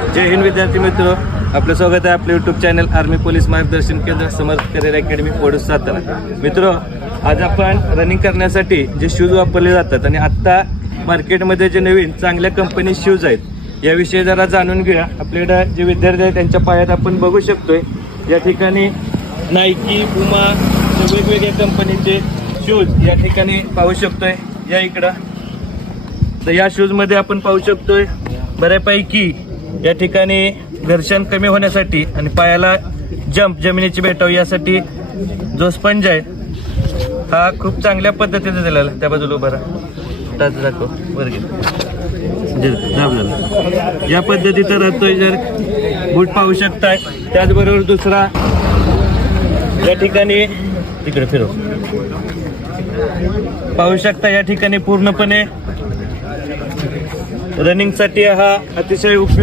जय हिंद विद्यार्थी मित्र, आपलं स्वागत आहे आपल्या यूट्यूब चॅनल आर्मी पोलीस मार्गदर्शन केंद्र समर्थ करिअर अकॅडमी पोडूस सातारा. मित्र, आज आपण रनिंग करण्यासाठी जे शूज वापरले जातात आणि आत्ता मार्केटमध्ये जे नवीन चांगल्या कंपनी शूज आहेत याविषयी जरा जाणून घेऊया. आपल्याकडे जे विद्यार्थी आहेत त्यांच्या पायात आपण बघू शकतोय या ठिकाणी नायकी, पुमा वेगवेगळ्या कंपनीचे शूज या ठिकाणी पाहू शकतोय. या इकडं तर या शूजमध्ये आपण पाहू शकतोय बऱ्यापैकी या ठिकाणी घर्षण कमी होण्यासाठी आणि पायाला जमिनीची भेटावी यासाठी जो स्पंज आहे हा खूप चांगल्या पद्धतीने दिलेला. त्या बाजूला उभा राहा, टाच दाखव वर या पद्धतीचा राहतोय. जर बूट पाहू शकताय. त्याचबरोबर दुसरा या ठिकाणी तिकडे फिरव पाहू शकता. या ठिकाणी पूर्णपणे रनिंगसाठी हा अतिशय उपयुक्त